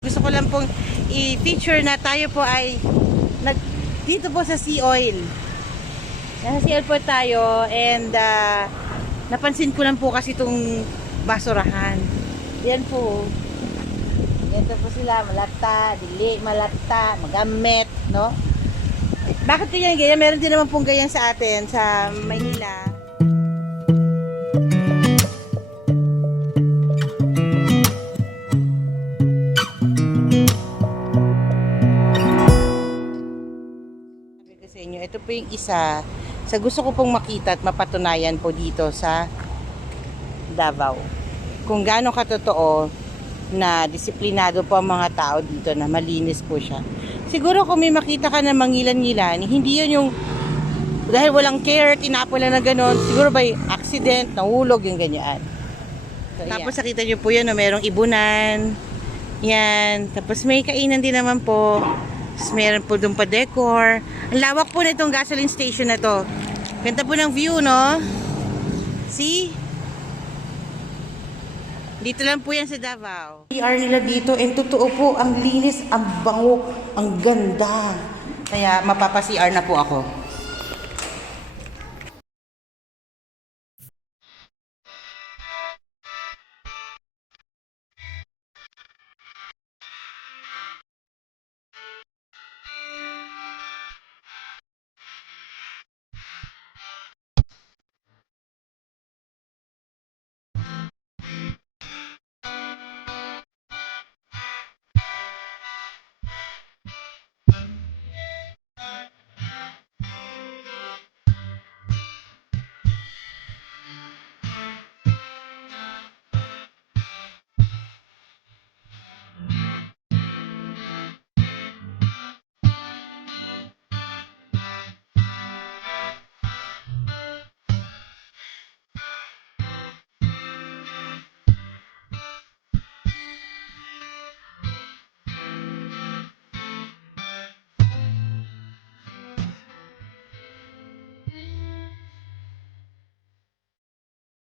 Gusto ko lang pong i-feature na tayo po ay dito po sa Sea Oil. Nasa Sea Oil po tayo and napansin ko lang po kasi itong basurahan. Yan po. Ganito po sila, malata, dili, malata, magamit, no? Bakit ganyan? Meron din naman pong ganyan sa atin, sa Maynila. Sa inyo, ito po yung isa sa gusto ko pong makita at mapatunayan po dito sa Davao. Kung gaano katotoo na disiplinado po ang mga tao dito, na malinis po siya. Siguro kung may makita ka na mangilan-ngilan, hindi yun yung dahil walang care, tinapo lang na gano'n. Siguro ba accident, nahulog yung ganyan. So, tapos nakita nyo po yan, no, merong ibunan. Yan. Tapos may kainan din naman po. Tapos meron po doon pa decor. Ang lawak po na itong gasoline station na to. Ganda po ng view, no? See? Dito lang po yan sa Davao. PR nila dito, and totoo po, ang linis, ang bango, ang ganda. Kaya mapapa-CR na po ako.